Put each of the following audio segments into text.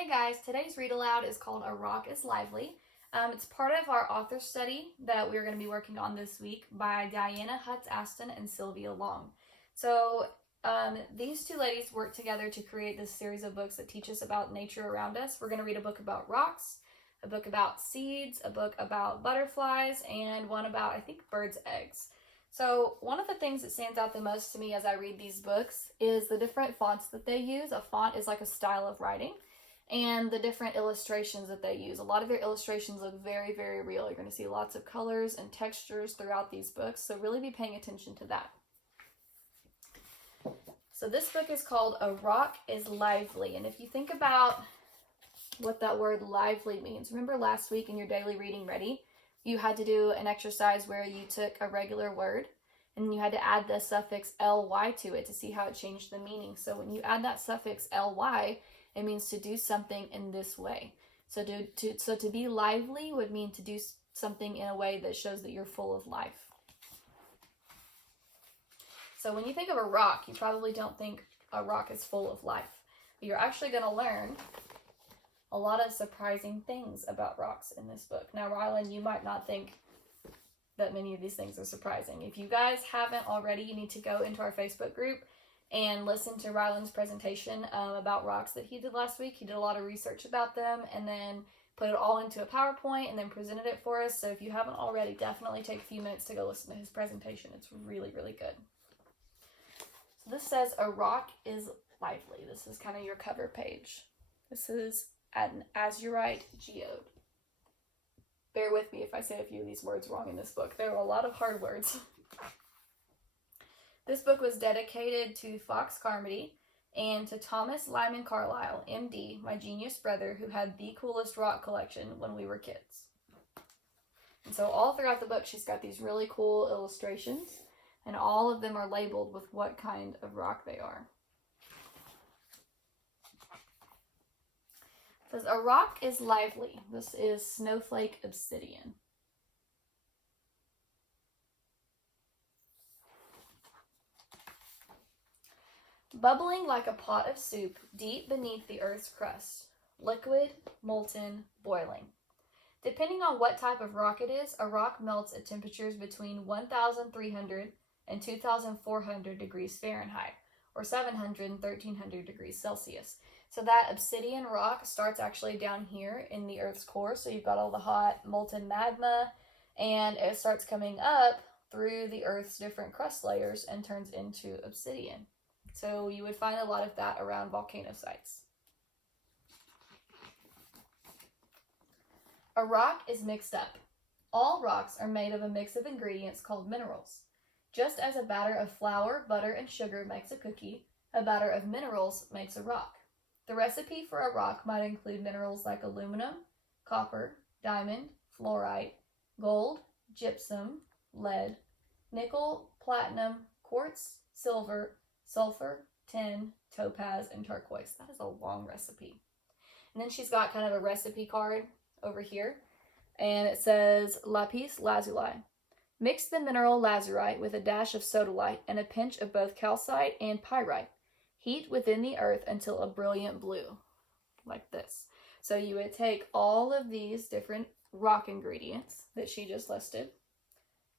Hey guys, today's read aloud is called A Rock is Lively. It's part of our author study that we're going to be working on this week by Diana Hutz Aston and Sylvia Long. So these two ladies work together to create this series of books that teach us about nature around us. We're going to read a book about rocks, a book about seeds, a book about butterflies, and one about, I think, birds' eggs. So one of the things that stands out the most to me as I read these books is the different fonts that they use. A font is like a style of writing. And the different illustrations that they use. A lot of their illustrations look very, very real. You're going to see lots of colors and textures throughout these books, so really be paying attention to that. So this book is called A Rock is Lively, and if you think about what that word lively means, remember last week in your daily reading ready, you had to do an exercise where you took a regular word and you had to add the suffix ly to it to see how it changed the meaning. So when you add that suffix ly, it means to do something in this way. So to be lively would mean to do something in a way that shows that you're full of life. So when you think of a rock, you probably don't think a rock is full of life. But you're actually going to learn a lot of surprising things about rocks in this book. Now, Rylan, you might not think that many of these things are surprising. If you guys haven't already, you need to go into our Facebook group and listen to Ryland's presentation about rocks that he did last week. He did a lot of research about them and then put it all into a PowerPoint and then presented it for us. So if you haven't already, definitely take a few minutes to go listen to his presentation. It's really, really good. So this says, A Rock is Lively. This is kind of your cover page. This is an azurite geode. Bear with me if I say a few of these words wrong in this book. There are a lot of hard words. This book was dedicated to Fox Carmody and to Thomas Lyman Carlyle, MD, my genius brother, who had the coolest rock collection when we were kids. And so all throughout the book, she's got these really cool illustrations, and all of them are labeled with what kind of rock they are. It says, A rock is lively. This is snowflake obsidian. Bubbling like a pot of soup deep beneath the earth's crust. Liquid, molten, boiling. Depending on what type of rock it is, a rock melts at temperatures between 1,300 and 2,400 degrees Fahrenheit, or 700 and 1,300 degrees Celsius. So that obsidian rock starts actually down here in the earth's core, so you've got all the hot molten magma, and it starts coming up through the earth's different crust layers and turns into obsidian. So you would find a lot of that around volcano sites. A rock is mixed up. All rocks are made of a mix of ingredients called minerals. Just as a batter of flour, butter, and sugar makes a cookie, a batter of minerals makes a rock. The recipe for a rock might include minerals like aluminum, copper, diamond, fluorite, gold, gypsum, lead, nickel, platinum, quartz, silver, sulfur, tin, topaz, and turquoise. That is a long recipe. And then she's got kind of a recipe card over here, and it says lapis lazuli. Mix the mineral lazurite with a dash of sodalite and a pinch of both calcite and pyrite. Heat within the earth until a brilliant blue, like this. So you would take all of these different rock ingredients that she just listed,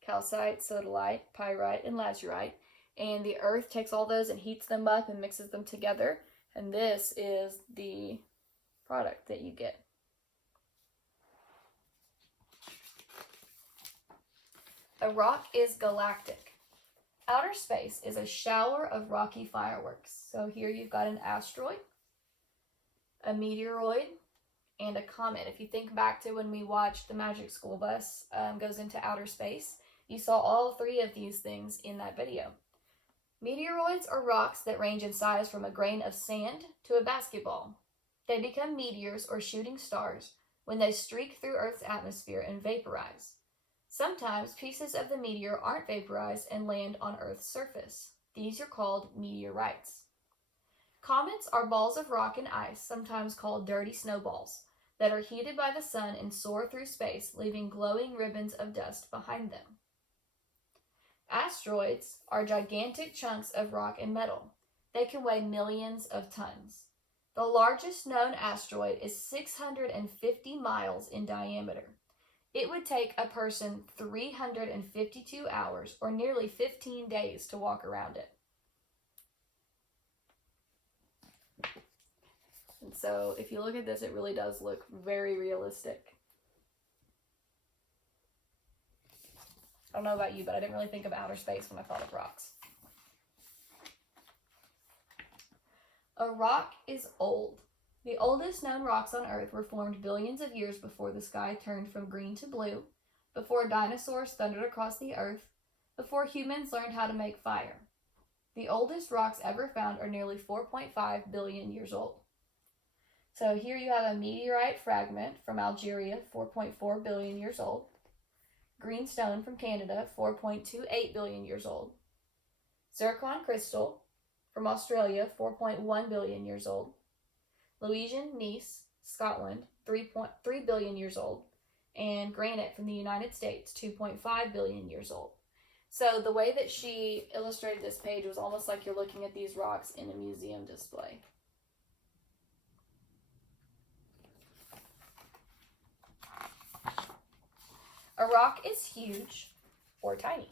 calcite, sodalite, pyrite, and lazurite, and the earth takes all those and heats them up and mixes them together. And this is the product that you get. A rock is galactic. Outer space is a shower of rocky fireworks. So here you've got an asteroid, a meteoroid, and a comet. If you think back to when we watched The Magic School Bus goes into outer space, you saw all three of these things in that video. Meteoroids are rocks that range in size from a grain of sand to a basketball. They become meteors or shooting stars when they streak through Earth's atmosphere and vaporize. Sometimes pieces of the meteor aren't vaporized and land on Earth's surface. These are called meteorites. Comets are balls of rock and ice, sometimes called dirty snowballs, that are heated by the sun and soar through space, leaving glowing ribbons of dust behind them. Asteroids are gigantic chunks of rock and metal. They can weigh millions of tons. The largest known asteroid is 650 miles in diameter. It would take a person 352 hours, or nearly 15 days, to walk around it. And so, if you look at this, it really does look very realistic. I don't know about you, but I didn't really think of outer space when I thought of rocks. A rock is old. The oldest known rocks on Earth were formed billions of years before the sky turned from green to blue, before dinosaurs thundered across the Earth, before humans learned how to make fire. The oldest rocks ever found are nearly 4.5 billion years old. So here you have a meteorite fragment from Algeria, 4.4 billion years old. Greenstone from Canada, 4.28 billion years old. Zircon crystal from Australia, 4.1 billion years old. Louisian gneiss, Scotland, 3.3 billion years old. And granite from the United States, 2.5 billion years old. So the way that she illustrated this page was almost like you're looking at these rocks in a museum display. A rock is huge or tiny.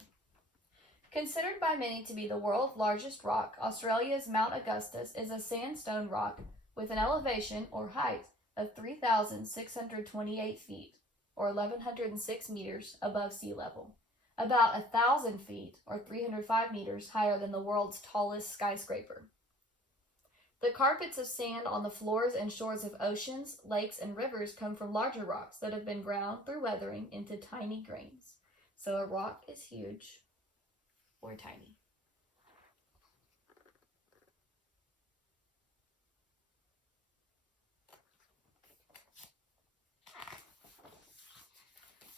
Considered by many to be the world's largest rock, Australia's Mount Augustus is a sandstone rock with an elevation or height of 3,628 feet, or 1,106 meters above sea level, about 1,000 feet, or 305 meters higher than the world's tallest skyscraper. The carpets of sand on the floors and shores of oceans, lakes, and rivers come from larger rocks that have been ground through weathering into tiny grains. So a rock is huge or tiny.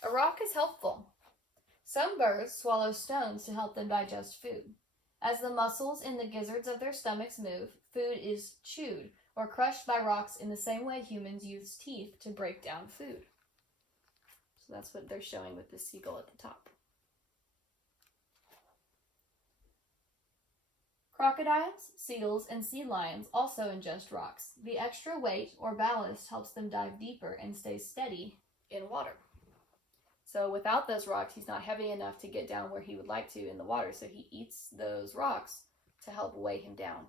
A rock is helpful. Some birds swallow stones to help them digest food. As the muscles in the gizzards of their stomachs move, food is chewed or crushed by rocks in the same way humans use teeth to break down food. So that's what they're showing with this seagull at the top. Crocodiles, seals, and sea lions also ingest rocks. The extra weight or ballast helps them dive deeper and stay steady in water. So without those rocks, he's not heavy enough to get down where he would like to in the water, so he eats those rocks to help weigh him down.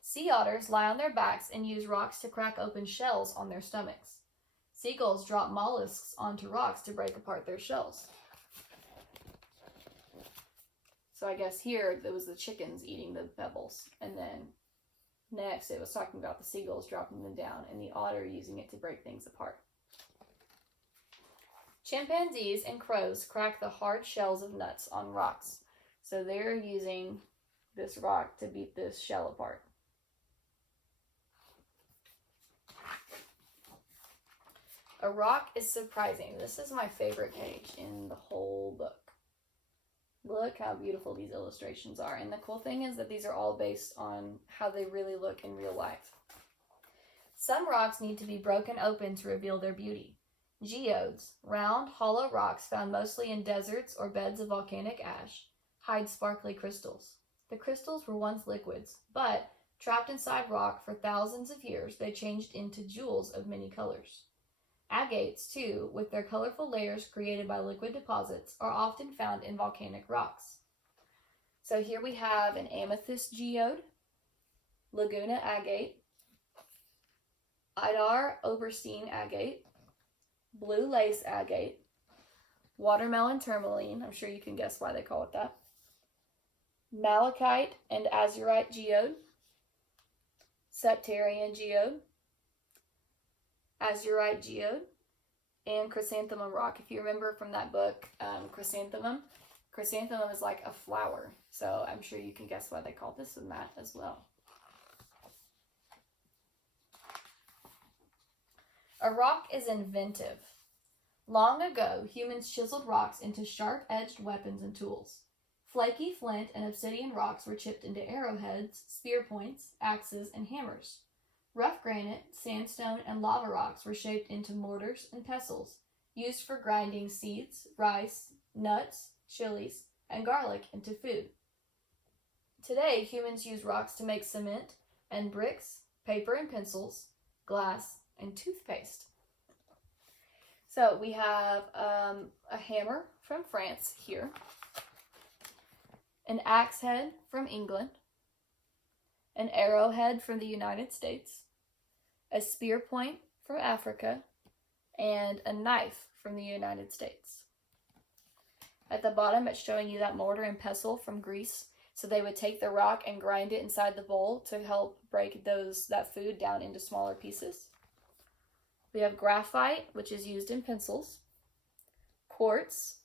Sea otters lie on their backs and use rocks to crack open shells on their stomachs. Seagulls drop mollusks onto rocks to break apart their shells. So I guess here, there was the chickens eating the pebbles, and then next it was talking about the seagulls dropping them down and the otter using it to break things apart. Chimpanzees and crows crack the hard shells of nuts on rocks. So they're using this rock to beat this shell apart. A rock is surprising. This is my favorite page in the whole book. Look how beautiful these illustrations are. And the cool thing is that these are all based on how they really look in real life. Some rocks need to be broken open to reveal their beauty. Geodes, round, hollow rocks found mostly in deserts or beds of volcanic ash, hide sparkly crystals. The crystals were once liquids, but trapped inside rock for thousands of years, they changed into jewels of many colors. Agates, too, with their colorful layers created by liquid deposits, are often found in volcanic rocks. So here we have an amethyst geode, Laguna agate, Idar Oberstein agate, blue lace agate, watermelon tourmaline, I'm sure you can guess why they call it that, malachite and azurite geode, septarian geode, azurite geode, and chrysanthemum rock. If you remember from that book, chrysanthemum is like a flower, so I'm sure you can guess why they call this and that as well. A rock is inventive. Long ago, humans chiseled rocks into sharp-edged weapons and tools. Flaky flint and obsidian rocks were chipped into arrowheads, spear points, axes, and hammers. Rough granite, sandstone, and lava rocks were shaped into mortars and pestles, used for grinding seeds, rice, nuts, chilies, and garlic into food. Today, humans use rocks to make cement, and bricks, paper and pencils, glass, and toothpaste. So we have a hammer from France here, an axe head from England, an arrowhead from the United States, a spear point from Africa, and a knife from the United States. At the bottom, it's showing you that mortar and pestle from Greece. So they would take the rock and grind it inside the bowl to help break that food down into smaller pieces. We have graphite, which is used in pencils, quartz,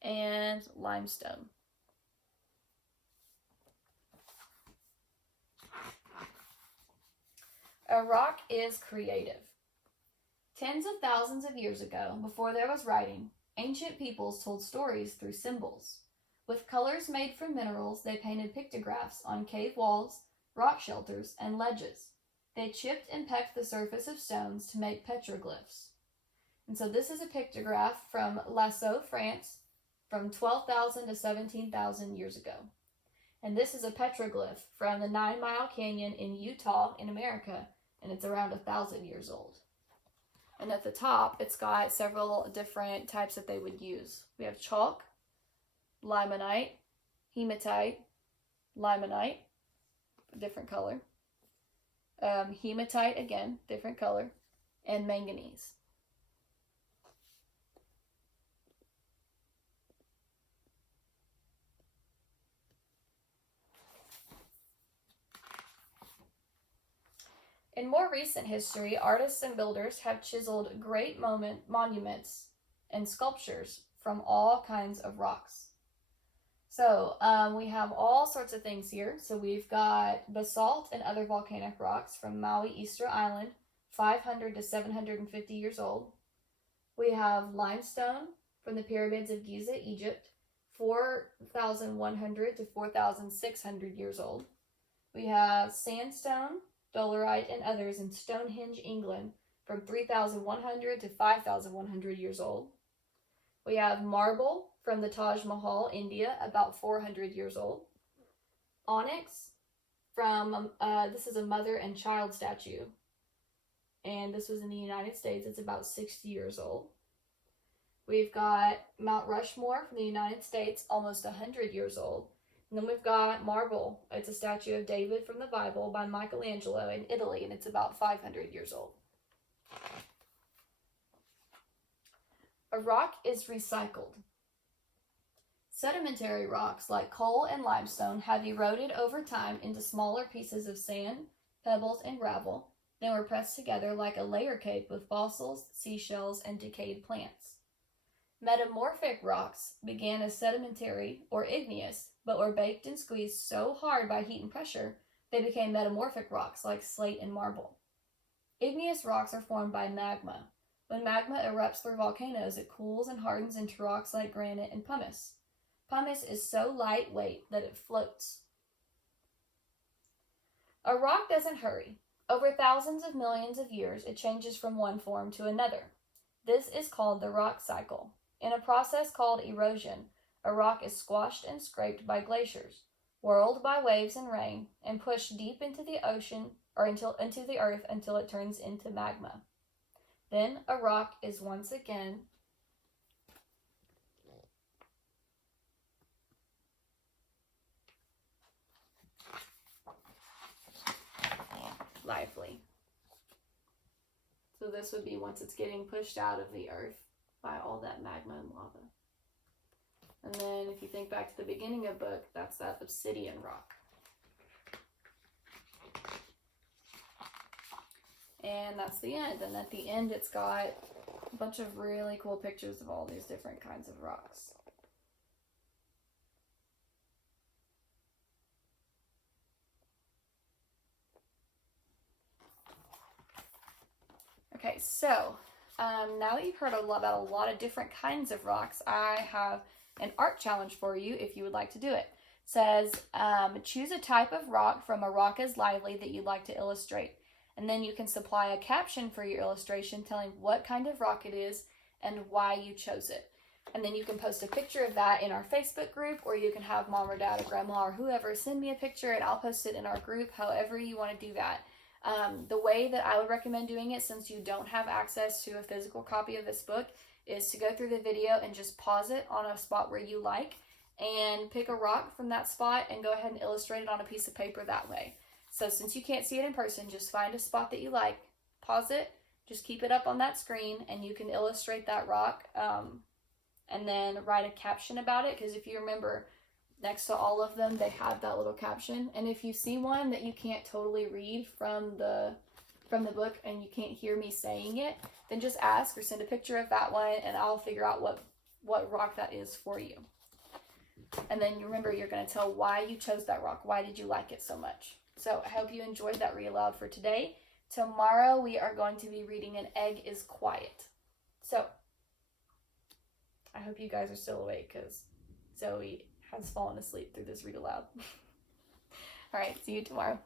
and limestone. A rock is creative. Tens of thousands of years ago, before there was writing, ancient peoples told stories through symbols. With colors made from minerals, they painted pictographs on cave walls, rock shelters, and ledges. They chipped and pecked the surface of stones to make petroglyphs. And so this is a pictograph from Lascaux, France, from 12,000 to 17,000 years ago. And this is a petroglyph from the 9 Mile Canyon in Utah in America, and it's around 1,000 years old. And at the top, it's got several different types that they would use. We have chalk, limonite, hematite, limonite, different color, hematite again, different color, and manganese. In more recent history, artists and builders have chiseled great monuments and sculptures from all kinds of rocks. So we have all sorts of things here. So we've got basalt and other volcanic rocks from Maui, Easter Island, 500 to 750 years old. We have limestone from the pyramids of Giza, Egypt, 4,100 to 4,600 years old. We have sandstone, dolerite, and others in Stonehenge, England, from 3,100 to 5,100 years old. We have marble from the Taj Mahal, India, about 400 years old. Onyx from, this is a mother and child statue, and this was in the United States. It's about 60 years old. We've got Mount Rushmore from the United States, almost 100 years old. And then we've got marble. It's a statue of David from the Bible by Michelangelo in Italy, and it's about 500 years old. A rock is recycled. Sedimentary rocks like coal and limestone have eroded over time into smaller pieces of sand, pebbles, and gravel, then were pressed together like a layer cake with fossils, seashells, and decayed plants. Metamorphic rocks began as sedimentary or igneous, but were baked and squeezed so hard by heat and pressure, they became metamorphic rocks like slate and marble. Igneous rocks are formed by magma. When magma erupts through volcanoes, it cools and hardens into rocks like granite and pumice. Pumice is so lightweight that it floats. A rock doesn't hurry. Over thousands of millions of years, it changes from one form to another. This is called the rock cycle. In a process called erosion, a rock is squashed and scraped by glaciers, whirled by waves and rain, and pushed deep into the ocean or into the earth until it turns into magma. Then a rock is once again lively. So this would be once it's getting pushed out of the earth by all that magma and lava. And then if you think back to the beginning of the book, that's that obsidian rock. And that's the end. And at the end, it's got a bunch of really cool pictures of all these different kinds of rocks. Okay, so now that you've heard about a lot of different kinds of rocks, I have an art challenge for you if you would like to do it. It says, choose a type of rock from A Rock is Lively that you'd like to illustrate. And then you can supply a caption for your illustration telling what kind of rock it is and why you chose it. And then you can post a picture of that in our Facebook group, or you can have mom or dad or grandma or whoever send me a picture and I'll post it in our group, however you want to do that. The way that I would recommend doing it, since you don't have access to a physical copy of this book, is to go through the video and just pause it on a spot where you like and pick a rock from that spot and go ahead and illustrate it on a piece of paper that way. So since you can't see it in person, just find a spot that you like, pause it, just keep it up on that screen, and you can illustrate that rock, and then write a caption about it, because if you remember, next to all of them, they have that little caption. And if you see one that you can't totally read from the book and you can't hear me saying it, then just ask or send a picture of that one and I'll figure out what rock that is for you. And then you remember, you're going to tell why you chose that rock. Why did you like it so much? So I hope you enjoyed that read aloud for today. Tomorrow we are going to be reading An Egg is Quiet. So I hope you guys are still awake, because Zoe has fallen asleep through this read aloud. All right, see you tomorrow.